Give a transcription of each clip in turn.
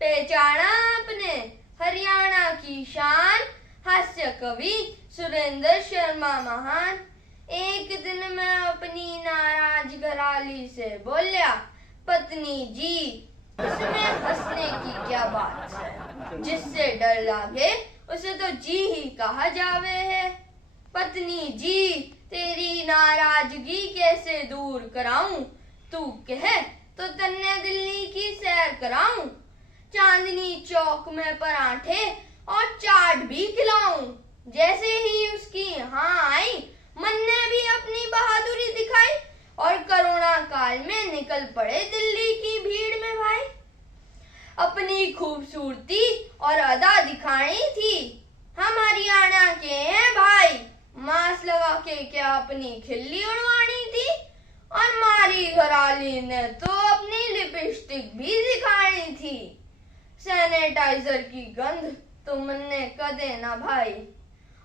पहचाना आपने हरियाणा की शान, हास्य कवि सुरेंद्र शर्मा महान। एक दिन मैं अपनी नाराज घरवाली से बोलिया, पत्नी जी इसमें हंसने की क्या बात है, जिससे डर लागे उसे तो जी ही कहा जावे है। पत्नी जी तेरी नाराजगी कैसे दूर कराऊं, तू कहे तो तन्ने दिल्ली की सैर कराऊं, चांदनी चौक में पराठे और चाट भी खिलाऊं। जैसे ही उसकी यहाँ आई मन ने भी अपनी बहादुरी दिखाई और कोरोना काल में निकल पड़े दिल्ली की भीड़ में भाई। अपनी खूबसूरती और अदा दिखाई थी, हम हरियाणा के हैं भाई। मास्क लगा के क्या अपनी खिल्ली उड़वानी थी, और मारी घरवाली ने तो अपनी लिपस्टिक भी दिखानी थी। सैनिटाइजर की गंध तो मन ने कदे ना भाई,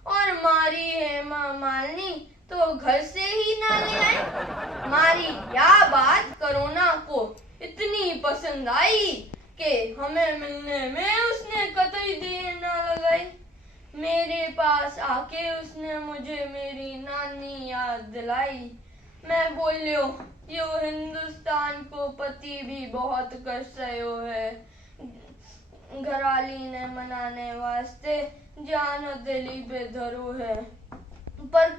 और मारी हेमा मालिनी तो घर से ही ना ले आई। मारी यह बात कोरोना को इतनी पसंद आई कि हमें मिलने में उसने कतई देर ना लगाई। मेरे पास आके उसने मुझे मेरी नानी याद दिलाई। मैं बोलियो यो हिंदुस्तान को पति भी बहुत कसयो है। घरवाली ने मनाने वास्ते जान दिली पे धरो है, पर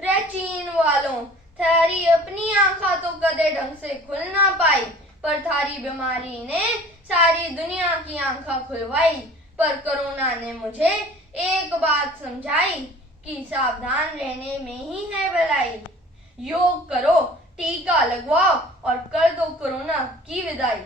रे चीन वालों थारी अपनी आंखा तो कदे ढंग से खुल ना पाई, पर थारी बीमारी ने सारी दुनिया की आंखा खुलवाई। पर कोरोना ने मुझे एक बात समझाई कि सावधान रहने में ही है भलाई। योग करो, टीका लगवाओ और कर दो कोरोना की विदाई।